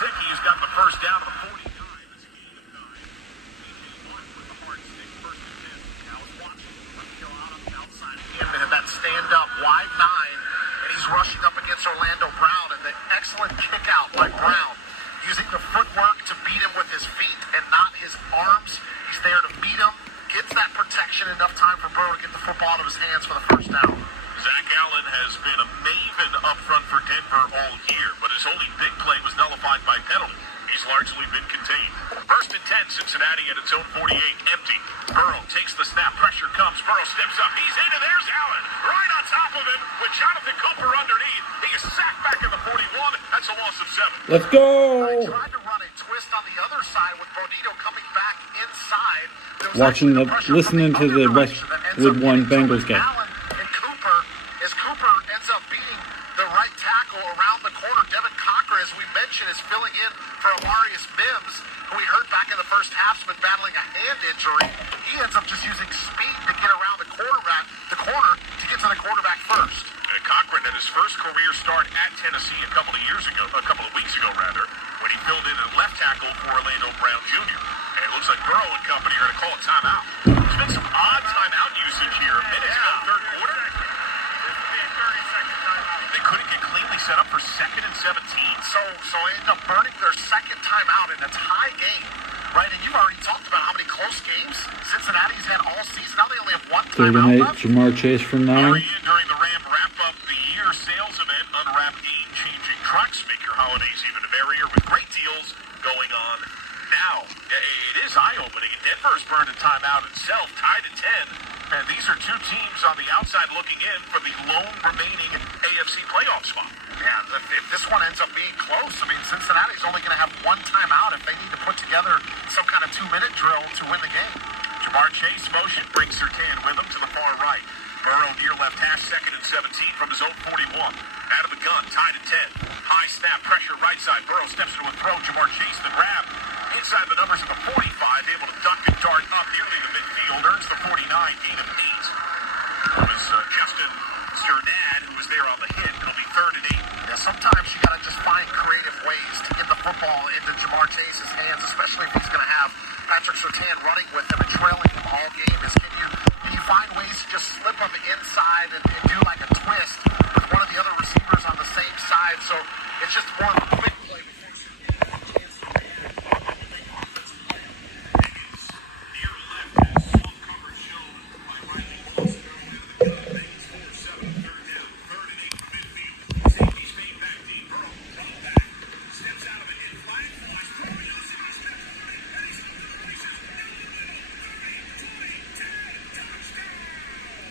Gesicki has got the first down of the 49. This game of 9. With the hard stick, 1st and 10. Now it's Washington. Out on the outside. And that stand-up wide 9. And he's rushing up against Orlando Brown. And the excellent kick out by Brown. Using the footwork to beat him with his feet and not his arms. He's there to beat him. Gets that protection, enough time for Burrow to get the football out of his hands for the first down. Zach Allen has been a maven up front for Denver all year, but his only big play was nullified by penalty. He's largely been contained. 1st and 10, Cincinnati at its own 48, empty. Burrow takes the snap, pressure comes, Burrow steps up, he's in, and there's Allen, right on top of him, with Jonathan Cooper underneath. He is sacked back at the 41, that's a loss of 7. Let's go! He tried to run a twist on the other side with Bonito coming back inside. Listening to the Westwood 1 Bengals game. Allen and Cooper, as Cooper ends up beating the right tackle around the corner. Devin Cochran, as we mentioned, is filling in for Amarius Mims, who we heard back in the first half has been battling a hand injury. He ends up just using speed to get around the corner to get to the quarterback first. Cochran had his first career start at Tennessee a couple of weeks ago, when he filled in at left tackle for Orlando Brown Jr. And it looks like Burrow and company are going to call a timeout. There's been some odd timeout usage here. Minutes ago, 3rd quarter. This would be a 30-second timeout. They couldn't get cleanly set up for 2nd and 17. So they end up burning their second timeout in a tie game. Right, and you've already talked about how many close games Cincinnati's had all season. Now they only have one timeout left. Jamar Chase from 9. During the Ram wrap-up the year sales event, unwrap game-changing trucks. Make your holidays even merrier with great deals going on now. It is eye-opening. Denver's burned a timeout itself, tied at 10. And these are two teams on the outside looking in for the lone remaining AFC playoff spot. Yeah, if this one ends up being close, I mean, Cincinnati's only going to have one timeout if they need to put together some kind of 2-minute drill to win the game. Jamar Chase motion brings Surtain with him to the far right. Burrow near left hash, 2nd and 17 from his own 41. Out of the gun, tied at 10. High snap, pressure right side. Burrow steps into a throw. Jamar Chase the grab. Inside the numbers of the 45, able to duck and dart up nearly the midfield. Earns the 49, gain of 8. It was Justin Cernad who was there on the hit. It'll be 3rd and 8. Yeah, sometimes you got to just find creative ways to get the football into Jamar Chase's hands, especially if he's going to have Patrick Surtain running with him and trailing him all game. Can you find ways to just slip him inside and do like a twist with one of the other receivers on the same side? So it's just more of a quick play.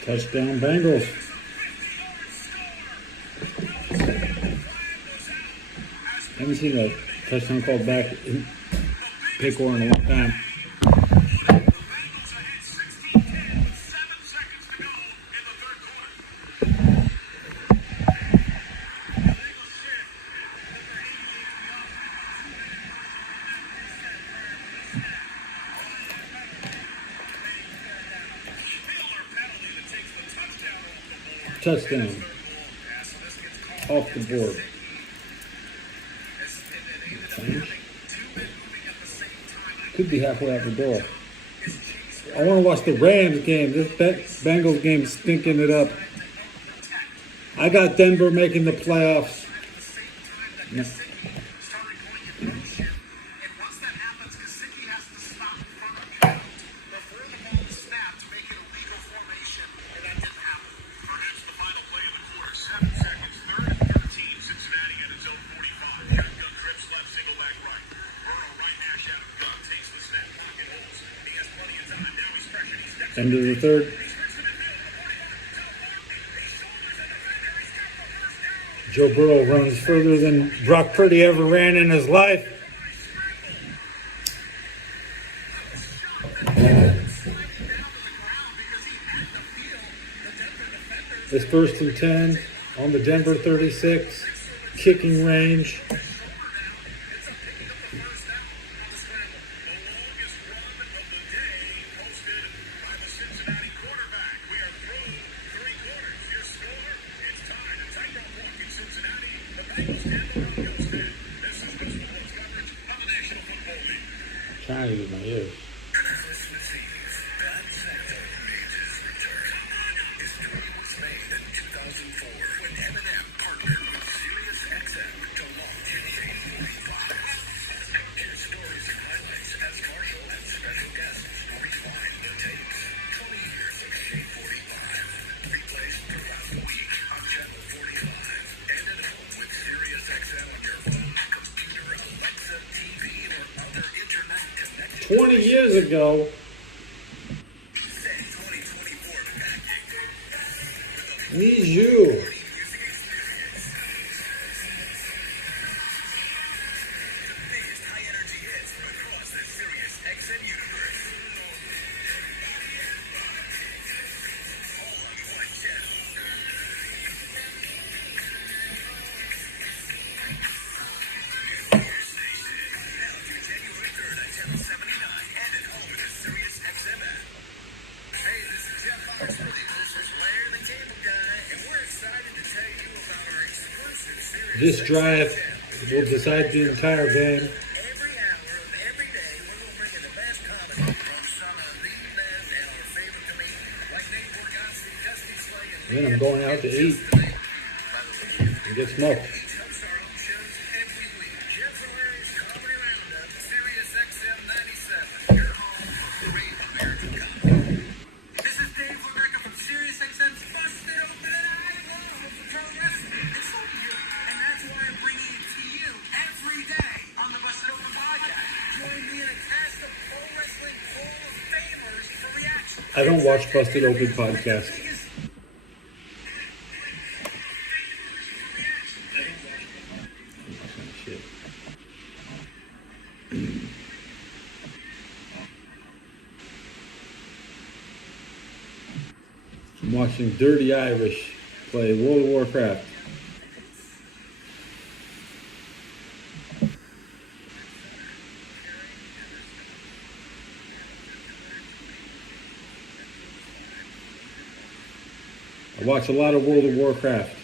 Touchdown Bengals. Haven't seen a touchdown called back in pick or in a long time. Touchdown. Off the board. Could be halfway out the door. I want to watch the Rams game. This Bengals game is stinking it up. I got Denver making the playoffs. Yeah. End of the 3rd. Joe Burrow runs further than Brock Purdy ever ran in his life. It's 1st and 10 on the Denver 36. Kicking range. trying to use my ears. Years ago, need you. This drive will decide the entire game. Then I'm going out to eat and get smoked. I don't watch Busted Open podcast. I'm watching Dirty Irish play World of Warcraft. I watch a lot of World of Warcraft.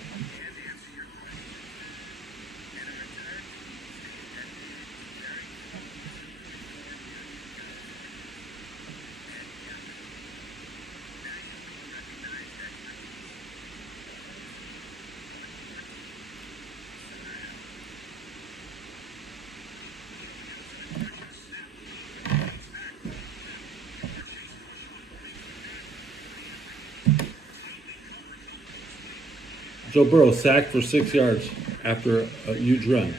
Joe Burrow sacked for 6 yards after a huge run.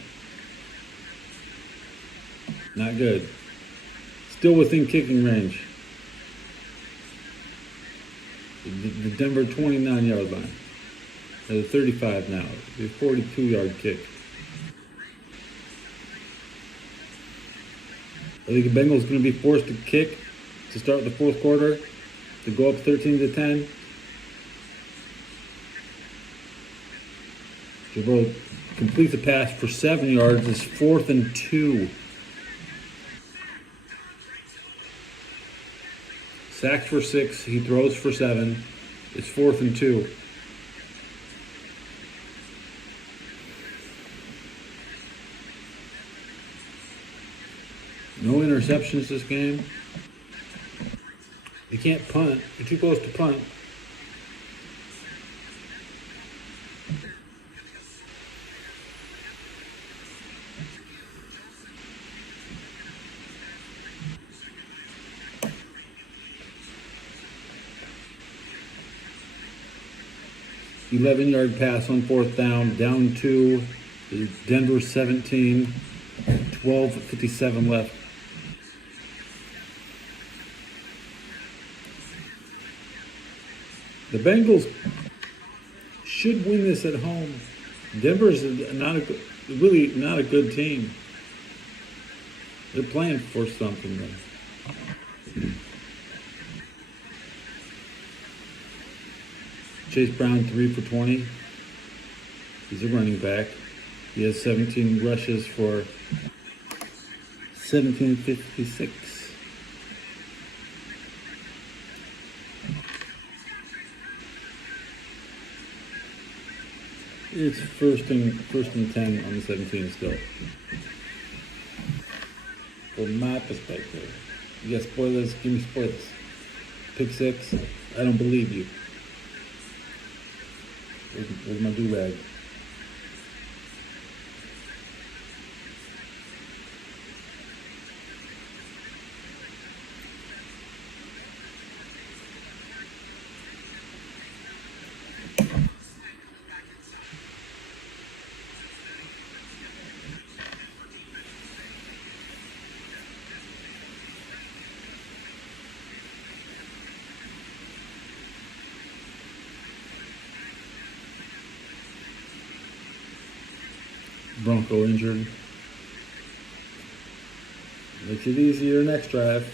Not good. Still within kicking range. The Denver 29-yard line. At a 35 now. A 42-yard kick. I think the Bengals going to be forced to kick to start the fourth quarter to go up 13-10. Joe Burrow completes the pass for 7 yards. It's 4th and 2. Sacks for 6. He throws for 7. It's 4th and 2. No interceptions this game. You can't punt. You're too close to punt. $11-yard pass on 4th down, down 2. Denver 17, 12:57 left. The Bengals should win this at home. Denver's really not a good team. They're playing for something though. Chase Brown 3 for 20. He's a running back. He has 17 rushes for 1756. It's first and 10 on the 17 still. from my perspective. You got spoilers? Give me spoilers. Pick six? I don't believe you. Where's my do-rag? Bronco injured. Makes it easier next drive.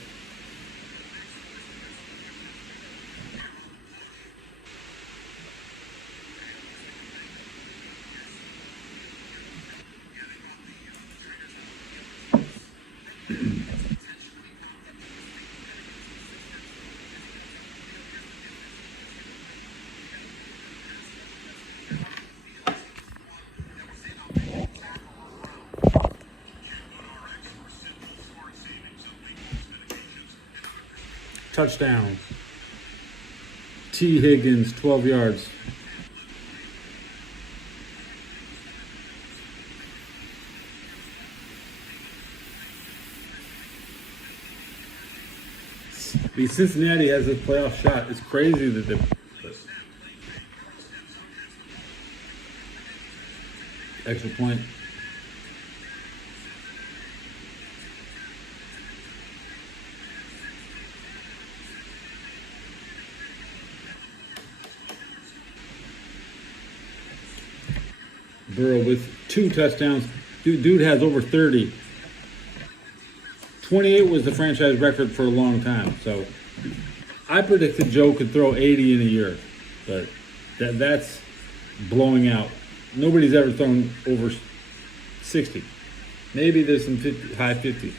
Touchdown. T. Higgins, 12 yards. Cincinnati has a playoff shot. It's crazy that they... Extra point. Burrow with 2 touchdowns. Dude has over 30. 28 was the franchise record for a long time. So I predicted Joe could throw 80 in a year, but that's blowing out. Nobody's ever thrown over 60. Maybe there's some high 50s.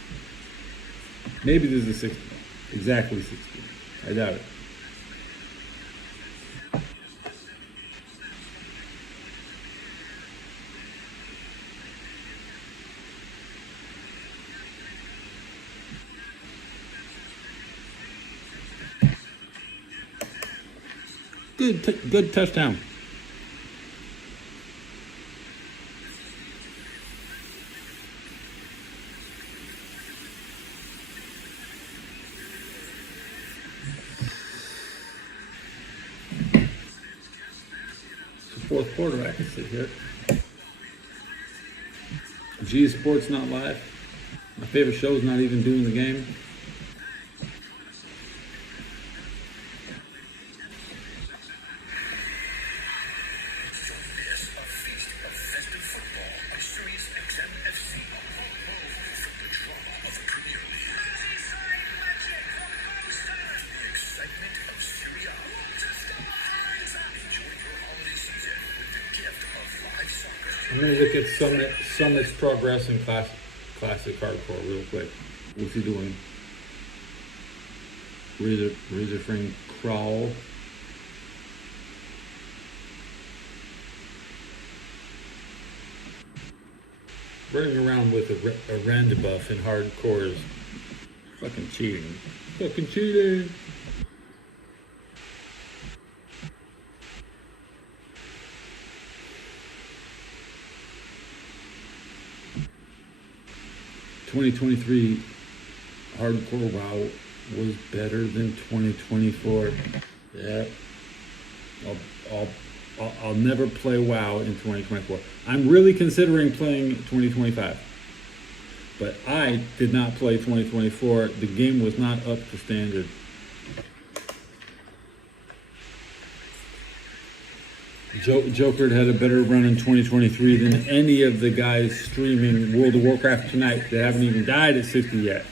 Maybe there's a 60. Exactly 60. I doubt it. Good touchdown. It's the fourth quarter. I can sit here. G Sports not live. My favorite show is not even doing the game. I'm going to look at Summit's progress in classic hardcore real quick. What's he doing? Razor frame crawl. Running around with a rend buff in hardcore is fucking cheating. Fucking cheating. "2023 hardcore WoW was better than 2024. Yeah, I'll never play WoW in 2024. I'm really considering playing 2025, but I did not play 2024. The game was not up to standard. Joker had a better run in 2023 than any of the guys streaming World of Warcraft tonight that haven't even died at 60 yet.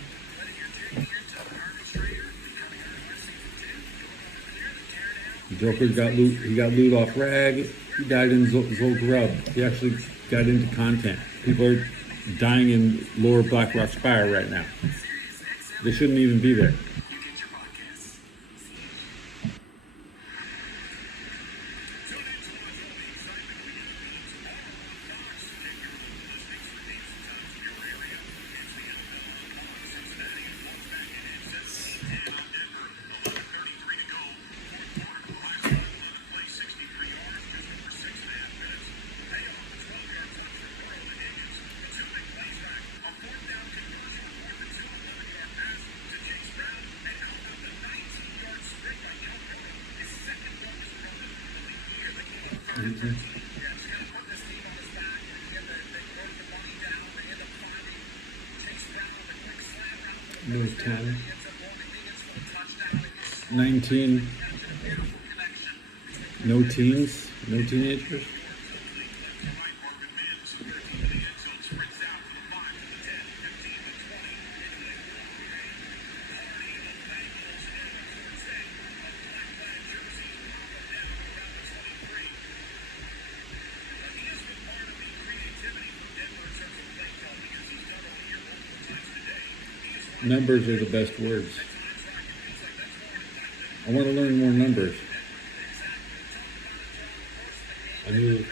Joker got loot. He got loot off Rag. He died in Zolgrub. He actually got into content. People are dying in Lower Blackrock Spire right now. They shouldn't even be there. season. No 10. 19. No teens. No teenagers. Numbers are the best words. I want to learn more numbers. I knew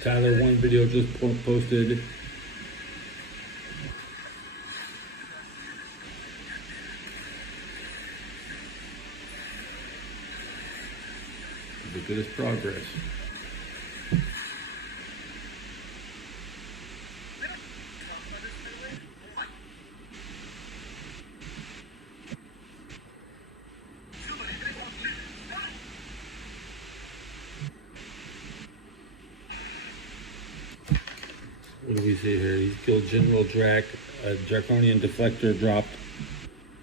Tyler one video just posted. Look at his progress. What do we see here? He's killed General Drac. A Draconian Deflector dropped.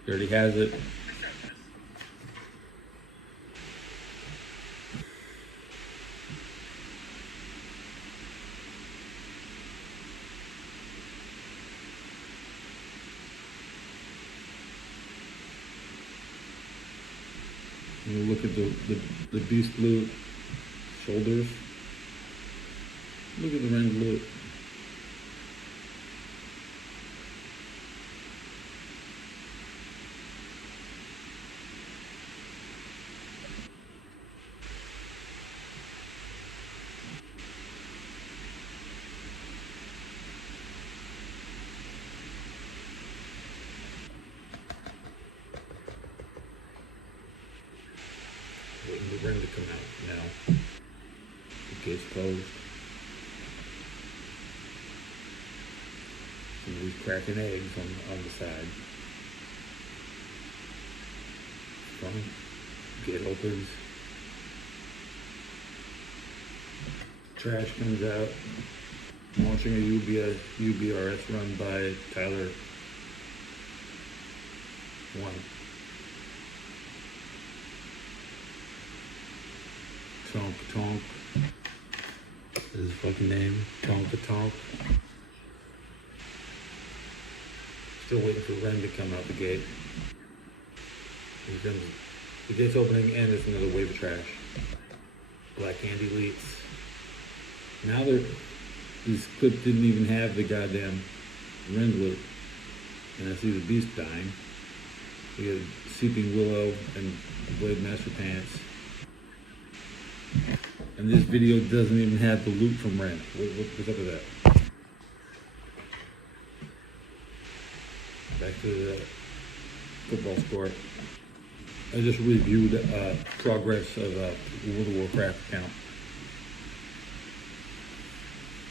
He already has it. You look at the Beast Blue shoulders. Look at the Ren Blue. Waiting for Ren to come out now. The gate's closed. He's cracking eggs on the side. Fine. Gate opens. Trash comes out. I'm watching a UBRS run by Tyler 1. Tonk Tonk is his fucking name. Tonka Tonk. Still waiting for Ren to come out the gate. The gate's opening and there's another wave of trash. Black Candy leaks. Now these clips didn't even have the goddamn Ren loop. And I see the Beast dying. We got Seeping Willow and Blade Master Pants. And this video doesn't even have the loot from Ren. What's up with that? Back to the football score. I just reviewed progress of World of Warcraft account.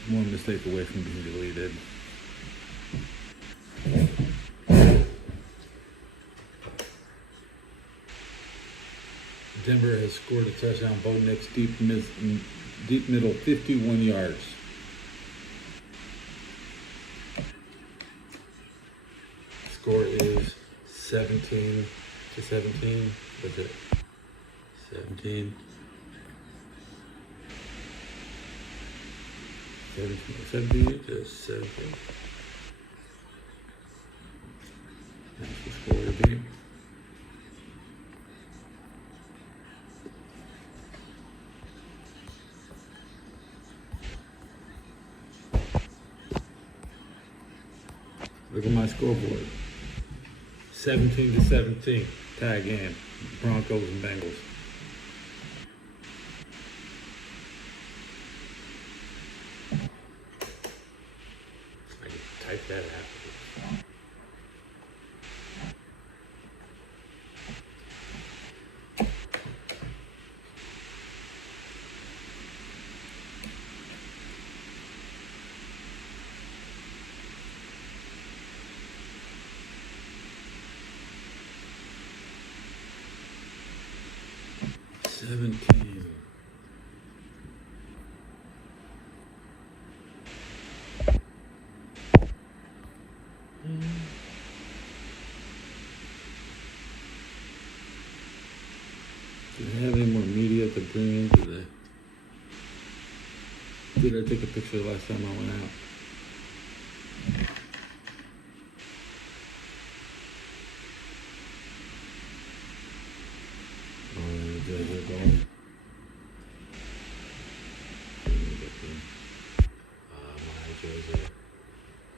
One mistake away from being deleted. Denver has scored a touchdown. Bo Nix deep middle, 51 yards. Score is 17-17. What's it? 17. 17 to 17. That's the score of the game. Look at my scoreboard. 17-17. Tie game. Broncos and Bengals. I can type that afterwards. bring in today. Did I take a picture last time I went out? Oh, they're going.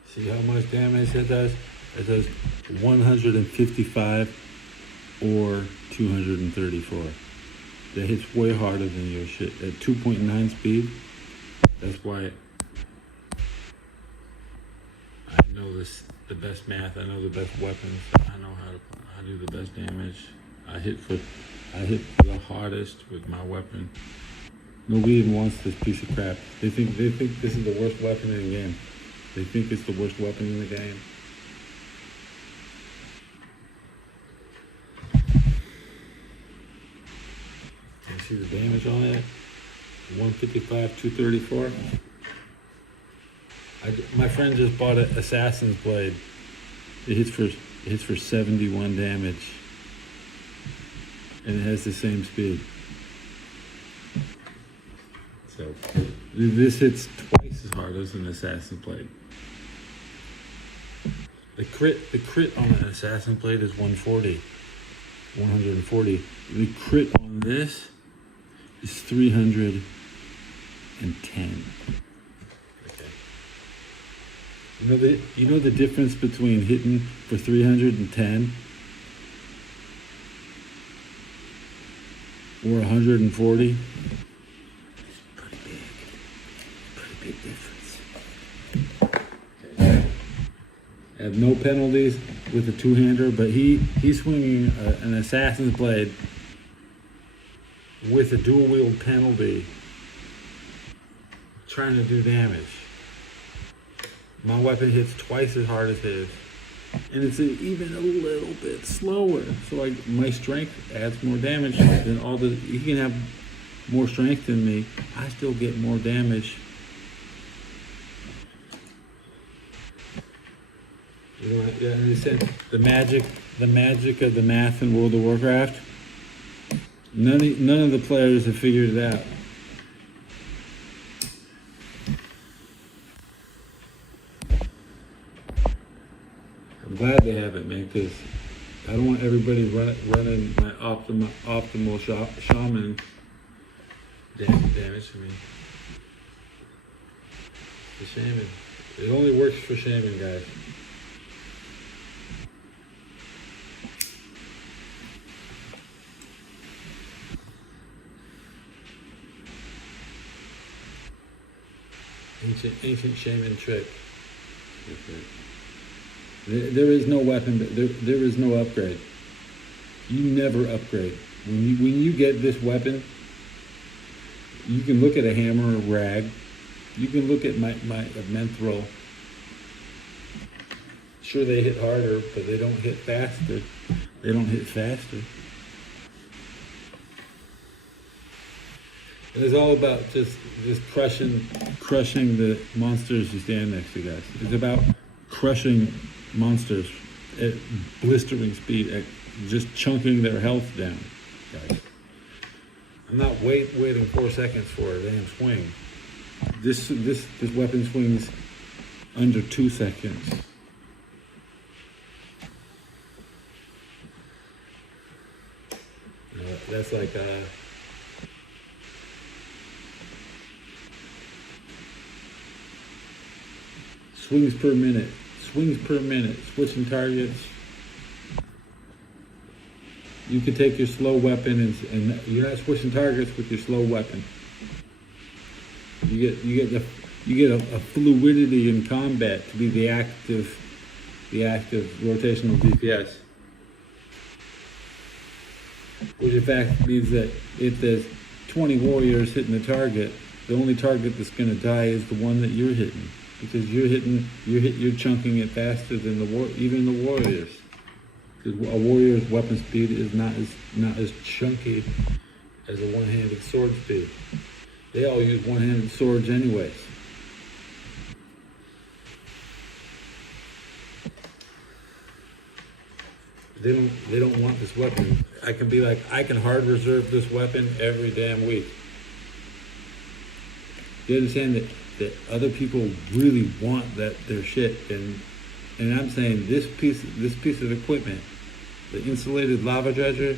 See how much damage it does? It does 155 or 234. That hits way harder than your shit. At 2.9 speed, that's why I know the best math, I know the best weapons, I know how to do the best damage. I hit for the hardest with my weapon. Nobody even wants this piece of crap. They think this is the worst weapon in the game. They think it's the worst weapon in the game. Can you see the damage on that? 155, 234. My friend just bought an Assassin's Blade. It hits for 71 damage. And it has the same speed. So this hits twice as hard as an Assassin's Blade. The crit on an Assassin's Blade is 140. The crit on this is 310. Okay. You know the difference between hitting for 310 or 140? Pretty big difference. Okay. I have no penalties with a two-hander, but he's swinging an Assassin's Blade with a dual-wield penalty, trying to do damage. My weapon hits twice as hard as his, and it's even a little bit slower. So like my strength adds more damage than all the. He can have more strength than me. I still get more damage. You know, yeah, and they said the magic of the math in World of Warcraft. None of the players have figured it out. I'm glad they haven't, man, because I don't want everybody running my optimal shaman damage to me. The shaman. It only works for shaman, guys. Ancient shaman trick. Okay. There is no weapon, there is no upgrade. You never upgrade. When you get this weapon, you can look at a hammer or rag. You can look at my Menthral. Sure, they hit harder, but they don't hit faster. They don't hit faster. And it's all about just crushing the monsters you stand next to, guys. It's about crushing monsters at blistering speed, at just chunking their health down, guys. I'm not waiting 4 seconds for a damn swing. This weapon swings under 2 seconds. You know, that's like swings per minute, switching targets. You can take your slow weapon and you're not switching targets with your slow weapon. You get a fluidity in combat to be the active rotational DPS. Which in fact means that if there's 20 warriors hitting the target, the only target that's going to die is the one that you're hitting. Because you're chunking it faster than even the warriors. Because a warrior's weapon speed is not as chunky as a one-handed sword speed. They all use one-handed swords anyways. They don't want this weapon. I can be like, I can hard reserve this weapon every damn week. You understand that other people really want their shit, and I'm saying this piece of equipment, the insulated lava dredger,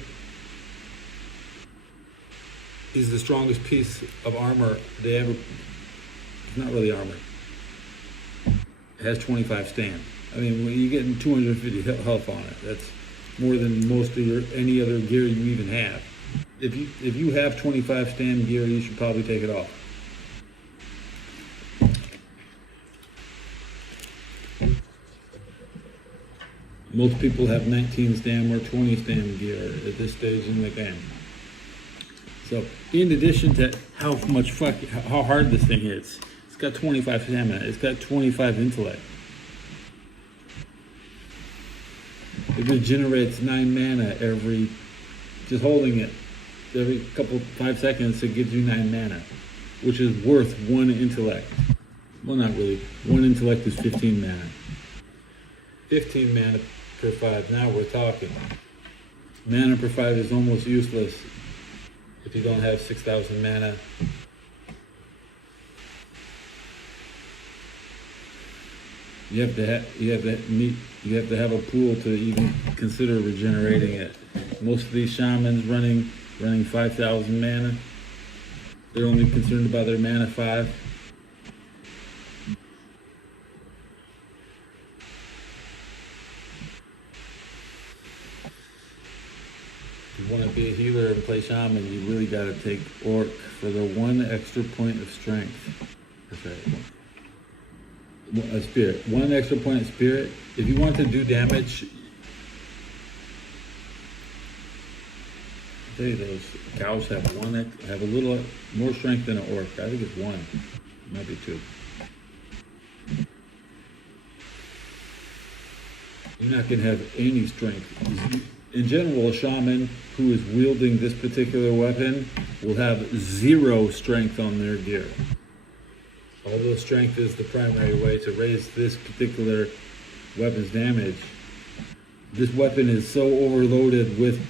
is the strongest piece of armor they ever. It's not really armor. It has 25 stand. I mean, when you're getting 250 health on it, that's more than most of any other gear you even have. If you have 25 stand gear, you should probably take it off. Most people have 19 stand or 20 stand gear at this stage in the game. So, in addition to how hard this thing is, it's got 25 stamina, it's got 25 intellect. It regenerates 9 mana just holding it, every 5 seconds it gives you 9 mana, which is worth 1 intellect. Well, not really. 1 intellect is 15 mana. 15 mana per 5, now we're talking. Mana per 5 is almost useless if you don't have 6,000 mana. You have to have a pool to even consider regenerating it. Most of these shamans running 5,000 mana, they're only concerned about their mana 5. If you want to be a healer and play shaman, you really got to take orc for the 1 extra point of strength. That's right. A spirit. 1 extra point of spirit. If you want to do damage, I'll tell you, those cows have a little more strength than an orc. I think it's 1. It might be 2. You're not going to have any strength. In general, a shaman who is wielding this particular weapon will have 0 strength on their gear. Although strength is the primary way to raise this particular weapon's damage, this weapon is so overloaded with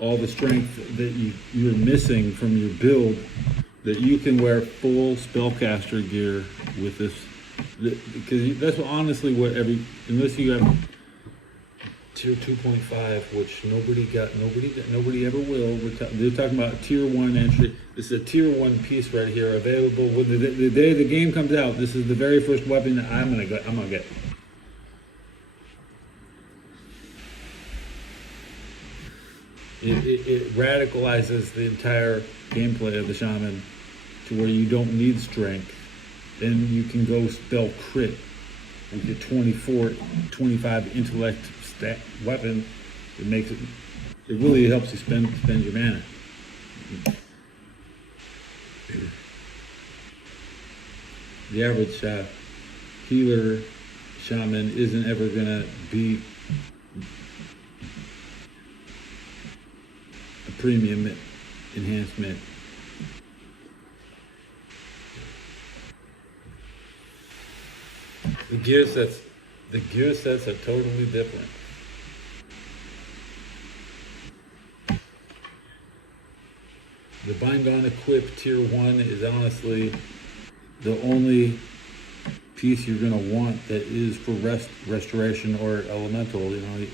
all the strength that you're missing from your build that you can wear full spellcaster gear with this. Because that's honestly what unless you have tier 2.5, which nobody ever will. They're talking about tier 1 entry. This is a tier 1 piece right here, available when the day the game comes out. This is the very first weapon that I'm gonna get. It radicalizes the entire gameplay of the shaman to where you don't need strength. Then you can go spell crit with your 25 intellect weapon. It really helps you spend your mana. The average healer shaman isn't ever gonna be a premium enhancement. The gear sets are totally different. The bind on equip tier 1 is honestly the only piece you're gonna want that is for restoration or elemental. You know,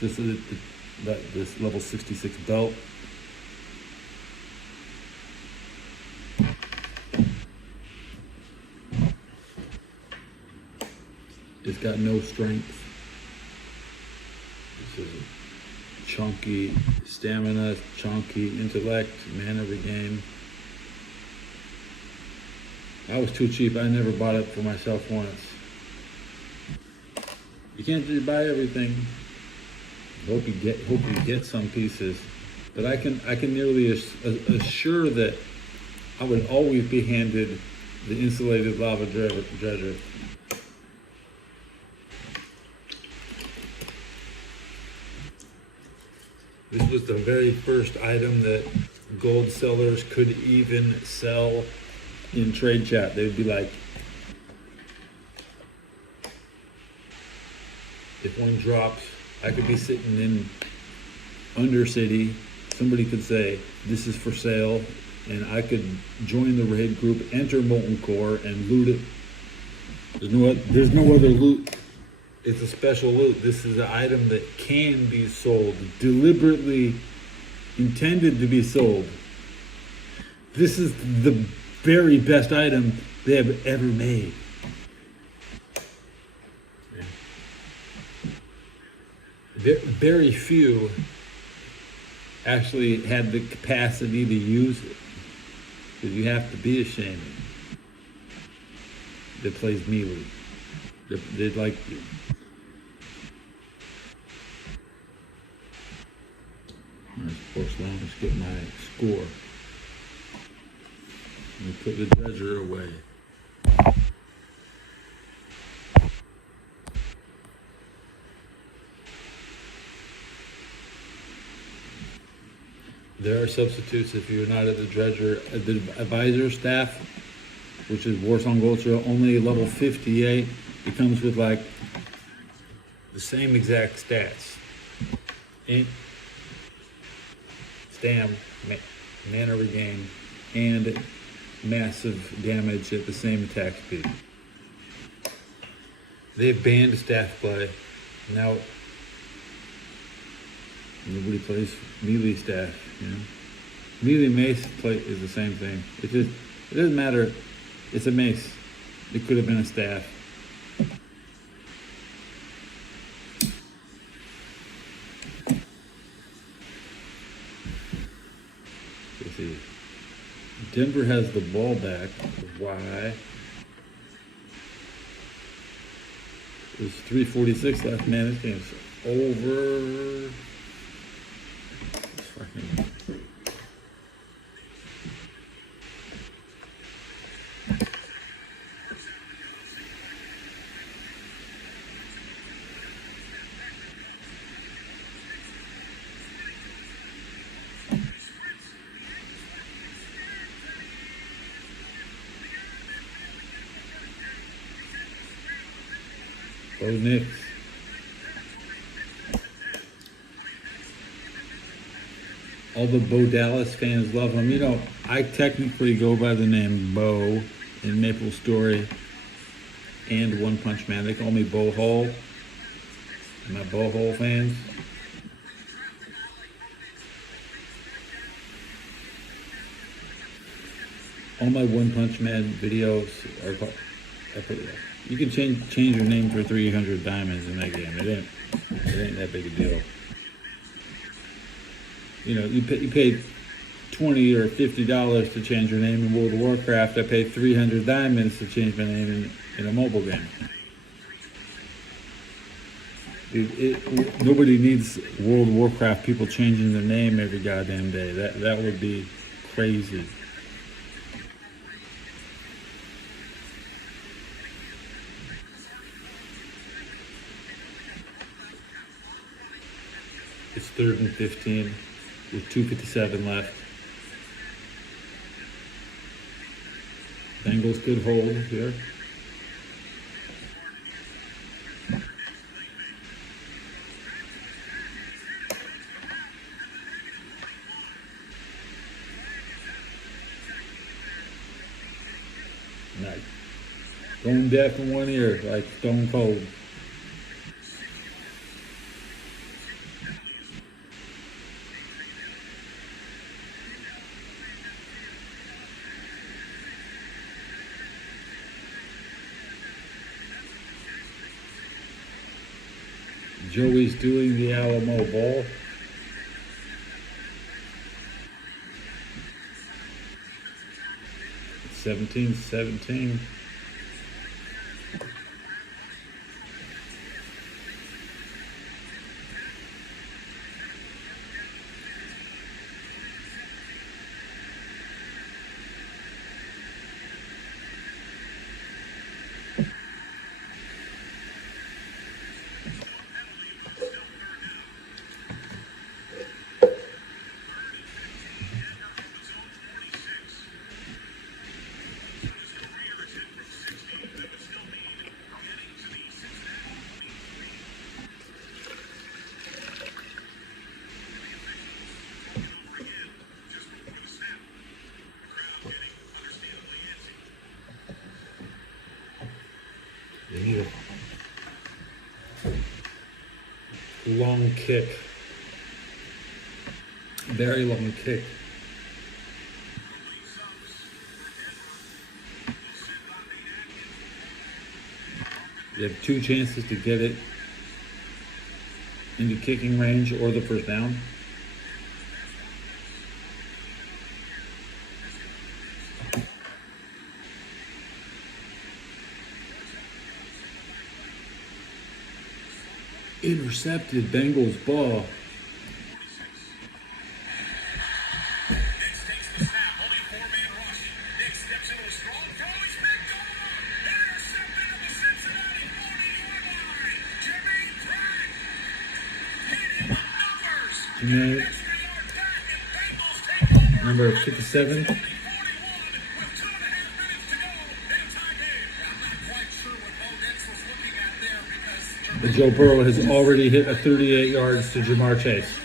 this level 66 belt. It's got no strength. This is chunky stamina, chunky intellect, mana regain. I was too cheap. I never bought it for myself once. You can't just buy everything. Hope you get some pieces, but I can nearly assure that I would always be handed the insulated lava dredger. This was the very first item that gold sellers could even sell in trade chat. They'd be like, if one drops, I could be sitting in Undercity somebody could say, this is for sale, and I could join the raid group, enter Molten Core, and loot it. There's no other loot. It's a special loot. This is an item that can be sold, deliberately intended to be sold. This is the very best item they have ever made. Very few actually had the capacity to use it, because you have to be a shaman that plays melee. They'd like you. Of course, now let's get my score. Let me put the treasure away. There are substitutes if you're not at the dredger. The advisor staff, which is Warsong Ultra, only level 58. It comes with like the same exact stats. Ink, stam, mana regain, and massive damage at the same attack speed. They've banned staff play. Now nobody plays melee staff, you know. Melee mace play is the same thing. It doesn't matter. It's a mace. It could have been a staff. Let's see. Denver has the ball back. Why? There's 3:46 left, man. This game's over. Go Knicks. All the Bo Dallas fans love him. You know, I technically go by the name Bo in Maple Story and One Punch Man. They call me Bo Hole. And my Bo Hole fans. All my One Punch Man videos are called. You can change your name for 300 diamonds in that game. It ain't that big a deal. You know, you pay $20 or $50 to change your name in World of Warcraft. I pay 300 diamonds to change my name in a mobile game. Nobody needs World of Warcraft people changing their name every goddamn day. That would be crazy. It's 3rd and 15 with 2:57 left. Bengals could hold here. Nice. Going deaf in one ear like Stone Cold. Joey's doing the Alamo Bowl. It's 17-17. Long kick. Very long kick. You have two chances to get it into kicking range or the first down. Intercepted. Bengals ball. Number 57. Joe Burrow has already hit a 38 yards to Jamar Chase.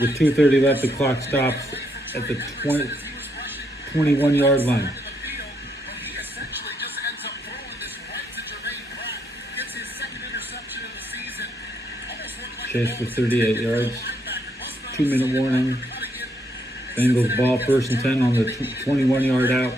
With 2:30 left, the clock stops at the 21-yard line. Chase for 38 yards. 2-minute warning. Bengals ball, 1st and 10 on the 21-yard out.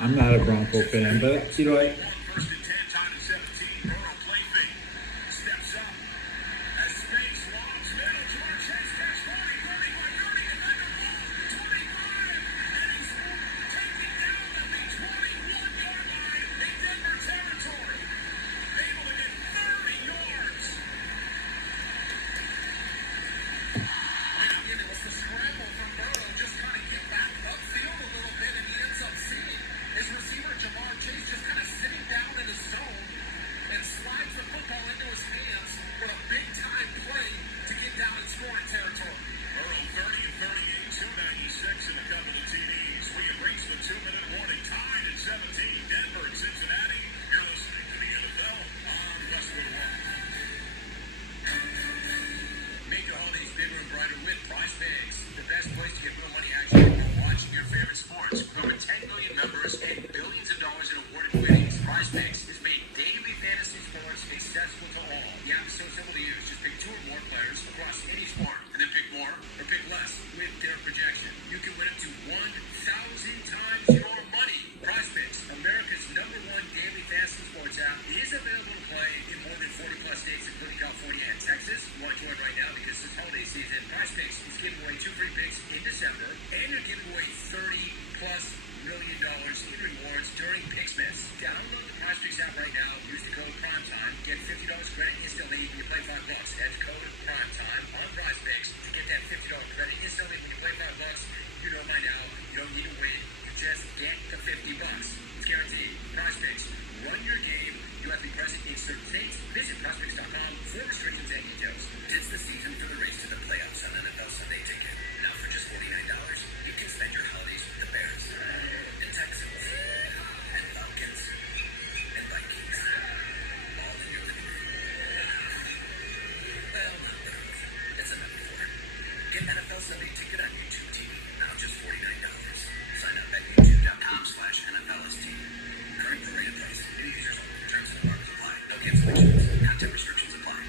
I'm not a Bronco fan, but you know,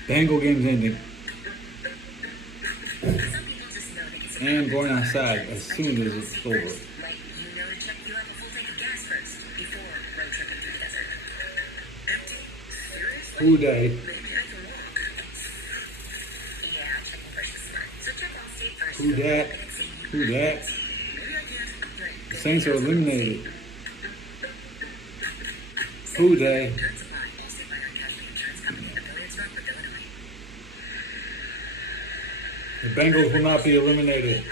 Bengal game's ending. And going outside as soon as it's over. Who day? Who dat? Who dat? The Saints are eliminated. Who day? The Bengals will not be eliminated.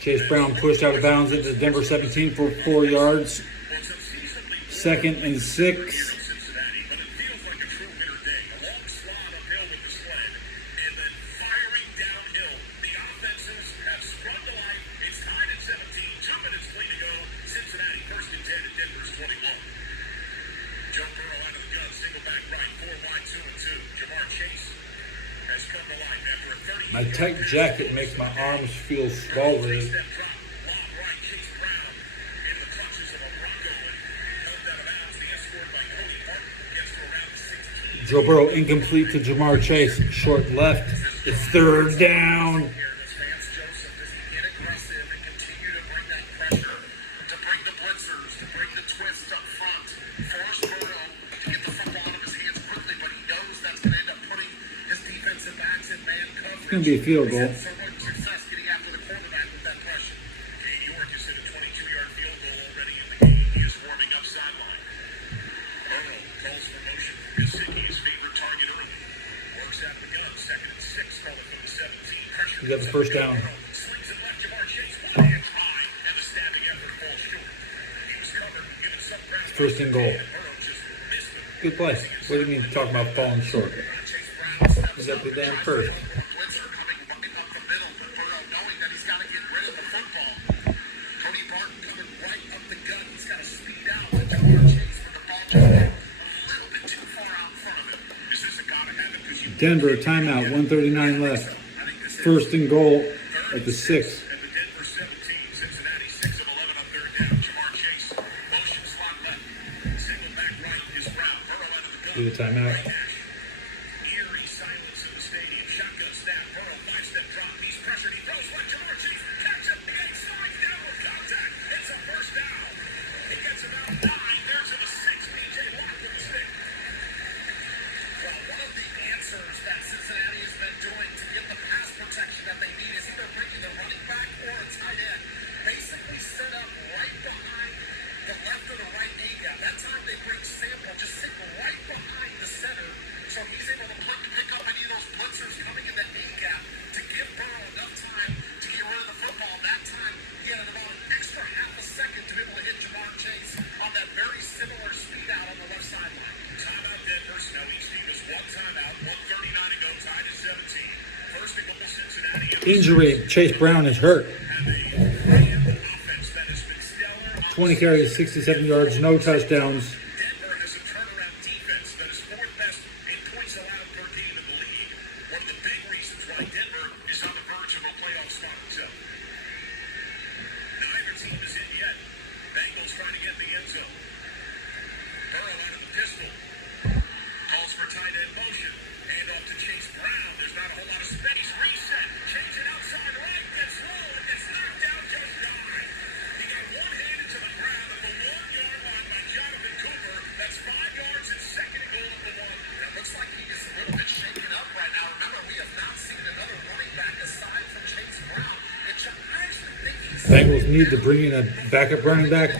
Chase Brown pushed out of bounds at the Denver 17 for 4 yards. 2nd and 6. Joe Burrow out of the gun, single back right, 4 wide, 2 tight jacket makes my arms feel swollen. Joe Burrow incomplete to Jamar Chase. Short left. It's third down. It's going to be a field goal. You got the first down. First and goal. Good play. What do you mean talking about falling short? You got the damn first. Denver, timeout, 1:39 left. First and goal at the 6. Do the timeout. Injury, Chase Brown is hurt. 20 carries, 67 yards, no touchdowns. Bengals need to bring in a backup running back.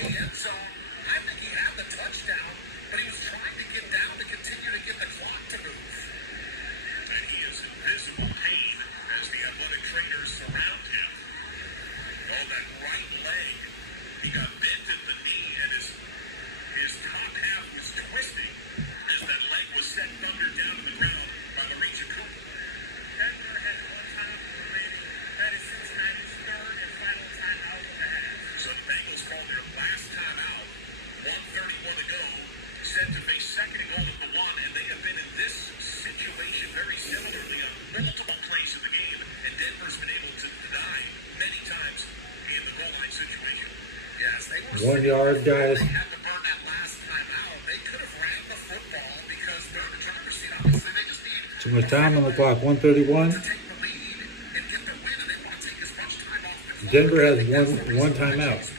Yeah, 1 yard, guys. Too much time on the clock. 1:31. Denver has one timeout.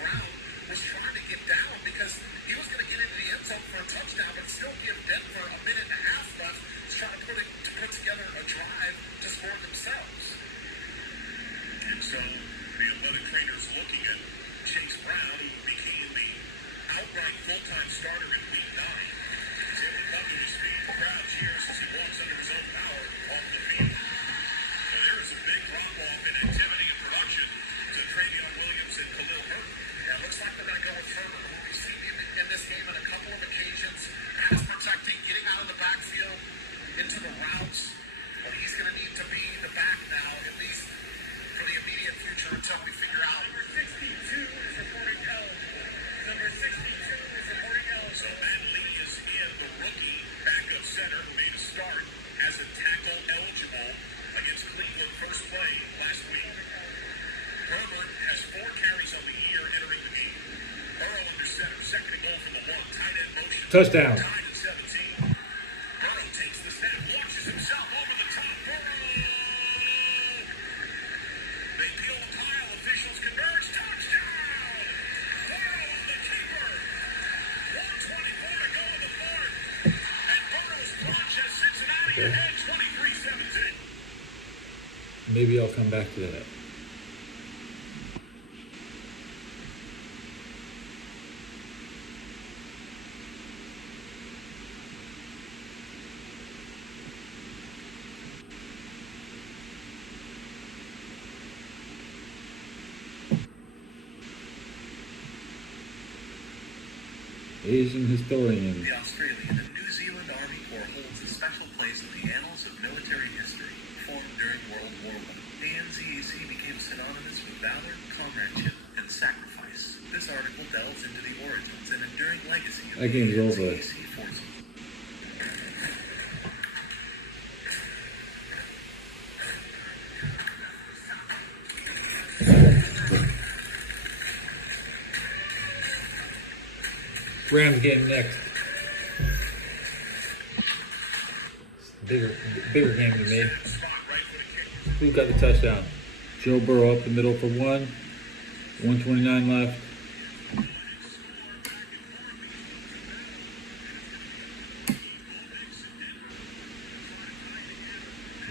Touchdown. Okay. Maybe I'll come back to that. Asian historian. The Australian and New Zealand Army Corps holds a special place in the annals of military history, formed during World War I. ANZAC became synonymous with valor, comradeship, and sacrifice. This article delves into the origins and enduring legacy of That game's the over. ANZAC forces. Rams game next. Bigger game than me. Who got the touchdown? Joe Burrow up the middle for one. 129 left.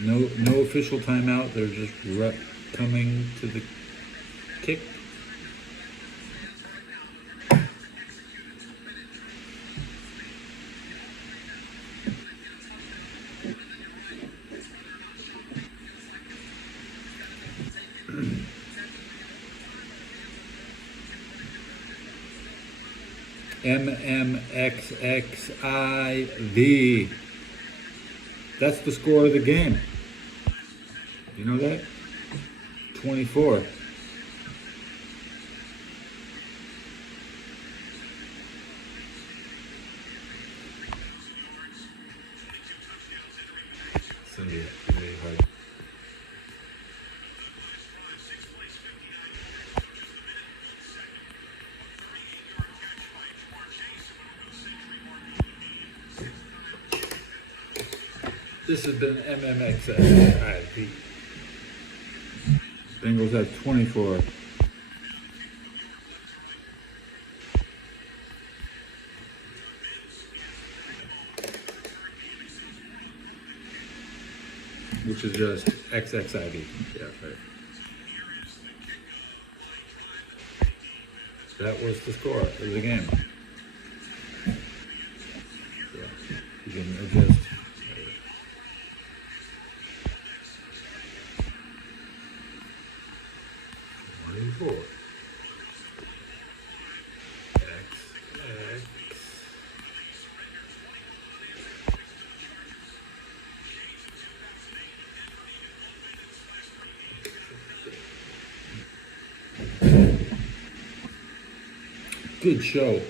No official timeout. They're just coming to the kick. mmxxiv. That's the score of the game. You know that? 24. It's gonna be really hard. This has been mmxxiv. Bengals have 24. Which is just XXIV. Yeah, right. That was the score of the game. Yeah. You can adjust. 24. XX. Good show.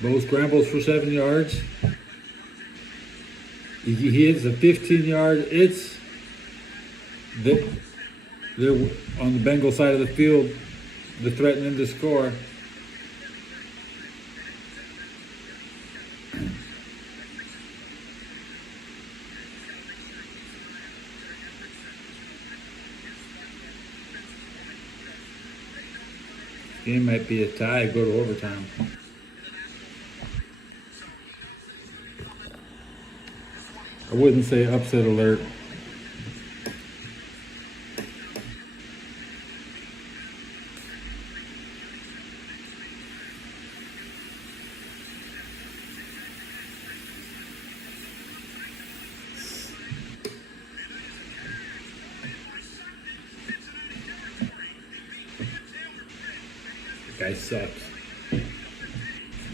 Bo scrambles for 7 yards. He hits a 15-yard. They're on the Bengal side of the field. They're threatening to score. Game might be a tie, go to overtime. I wouldn't say upset alert. The guy sucks.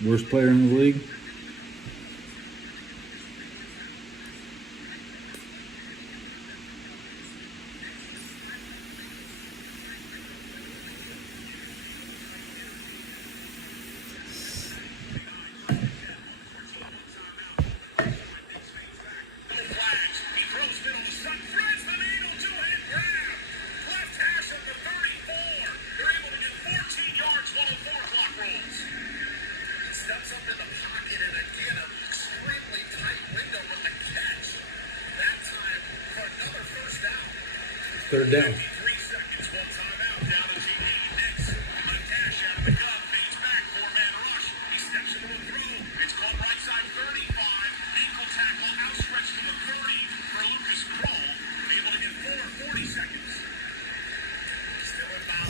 Worst player in the league. Third down. 3 seconds, one timeout, down to GD. Next, a dash out of the gun, fades back, 4-man rush. He steps into a throw. It's called right side 35. Ankle tackle, outstretched to the 30 for Lucas Kroll. Able to get 40 seconds.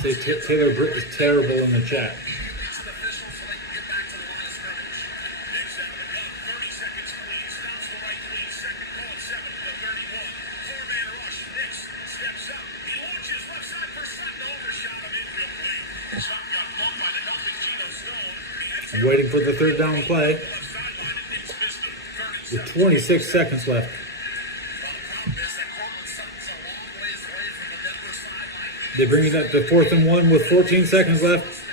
Say Taylor Britt is terrible in the chat. It's an official so they can get back to the line of scrimmage. Next out of the gun, 30 seconds clean, stops the right clean, second call, 7 to the 31. 4-man rush, Nix steps up. He launches left side for a shot, no overshot on it real quick. The shot got bumped by the healthy Geno Stone. I'm waiting for the third down play Left sideline, and Nix missed it. 30 with 26 seconds left. They bring it up to 4th and 1 with 14 seconds left.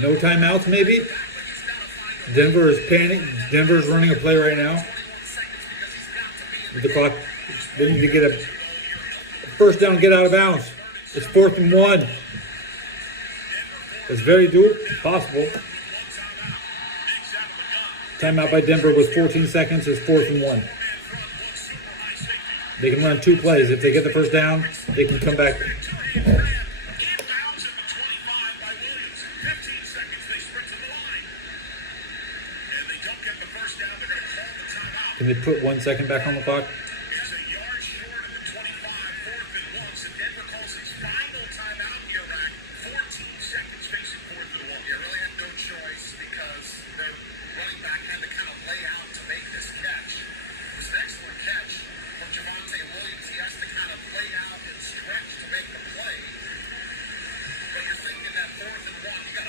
No timeouts, maybe. Denver is panicked. Denver is running a play right now. With the clock, they need to get a first down, get out of bounds. It's 4th and 1. It's very possible. Timeout by Denver with 14 seconds is 4th and 1. They can run 2 plays. If they get the first down, they can come back. Can they put 1 second back on the clock?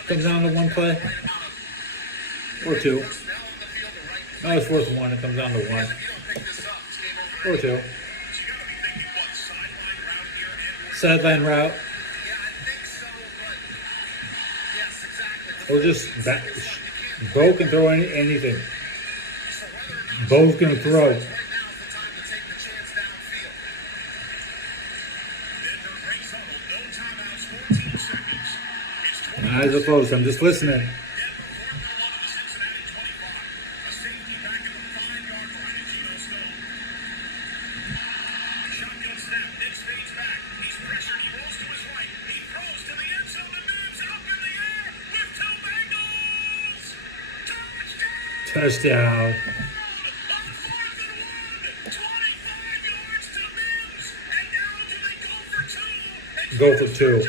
Comes down to 1 play or 2. No, it's 4th and 1. It comes down to 1 or 2. Sideline route, or just back. Bo can throw anything. Bo's gonna throw. My eyes are closed. I'm just listening. Touchdown. Go for 2.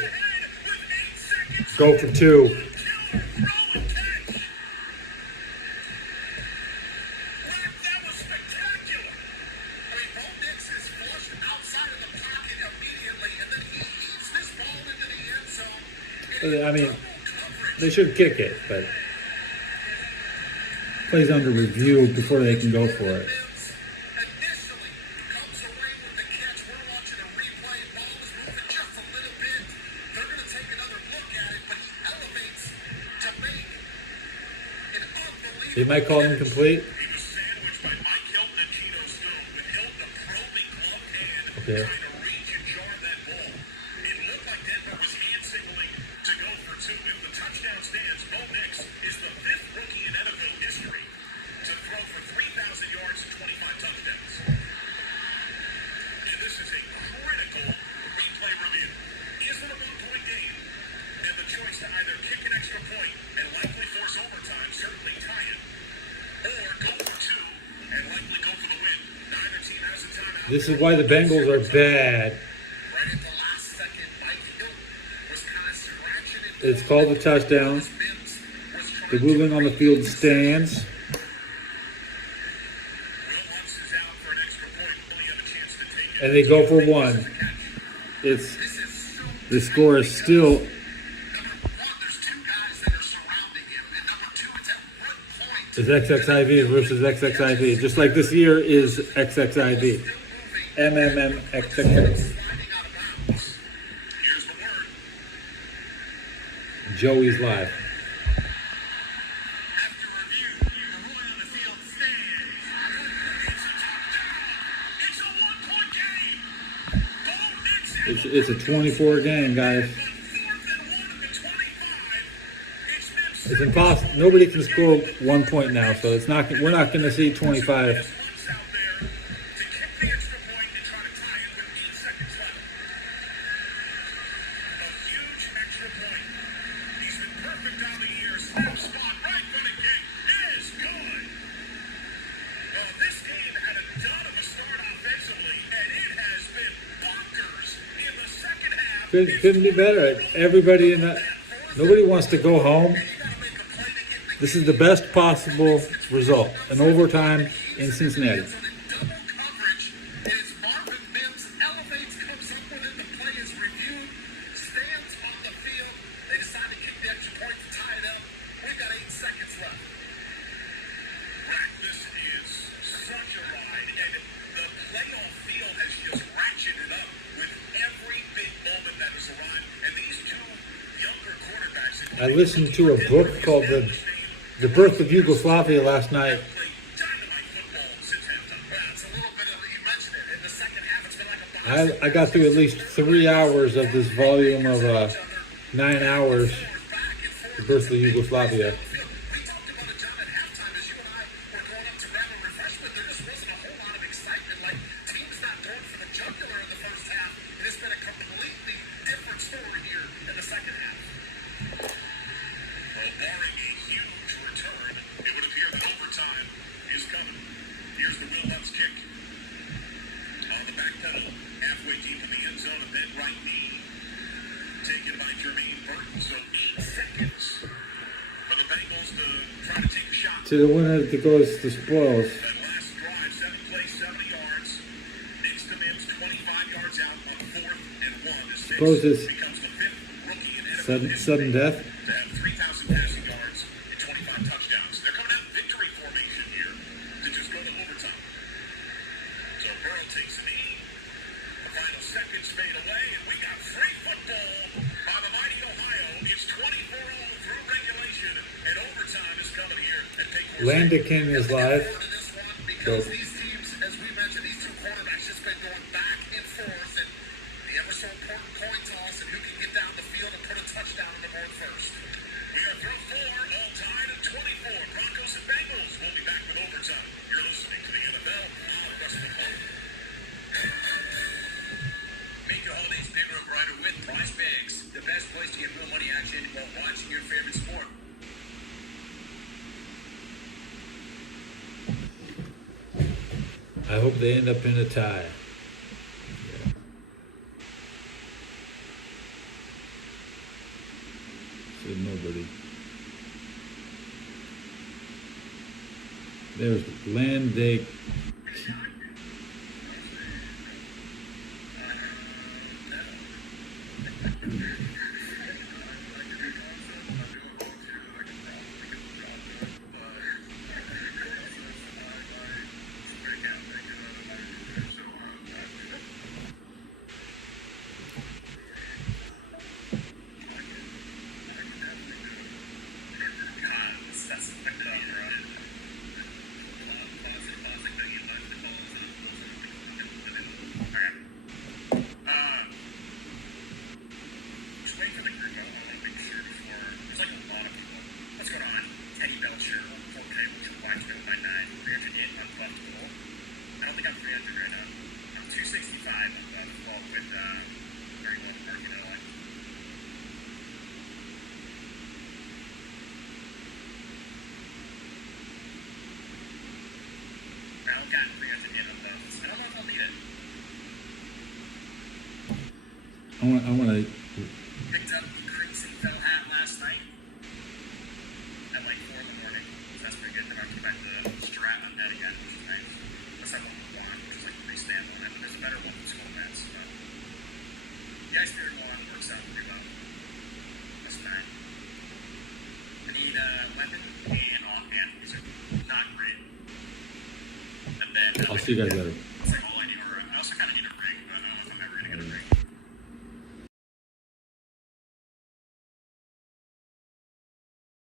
Go for 2. I mean, they should kick it, but plays under review before they can go for it. They might call incomplete. Okay. This is why the Bengals are bad. It's called a touchdown. The ruling on the field stands. And they go for 1. The score is still. It's XXIV versus XXIV. Just like this year is XXIV. mmxxiv. Joey's live. It's a 24 game, guys. It's impossible. Nobody can score 1 point now, so it's not. We're not going to see 25. Couldn't be better. Everybody in that, nobody wants to go home. This is the best possible result. An overtime in Cincinnati. I listened to a book called The Birth of Yugoslavia last night. I got through at least 3 hours of this volume of 9 hours, The Birth of Yugoslavia. To the winner that goes to spoils. Suppose it's sudden death. Landican is live. So. These teams, as we mentioned, these two quarterbacks just been going back and forth, and the ever so important coin toss, and who can get down the field and put a touchdown on the board first. We are through 4, all tied at 24. Broncos and Bengals will be back with overtime. You're listening to the NFL on Wrestling Home. Make your holidays bigger and brighter with Prize Picks, the best place to get real money action while watching your favorite sport. I hope they end up in a tie. Yeah. Said nobody. There's Landic. I want to. Picked up the crazy fell hat last night at like 4 in the morning. So that's pretty good. Then I came back to the Strat on that again, which is nice. That's like one, which is like a pretty stand on it. But there's a better one from School Mets. So. The Ice Spirit one works out pretty well. That's fine. I need lemon and off hand. These are not great. And then I'll see you guys later.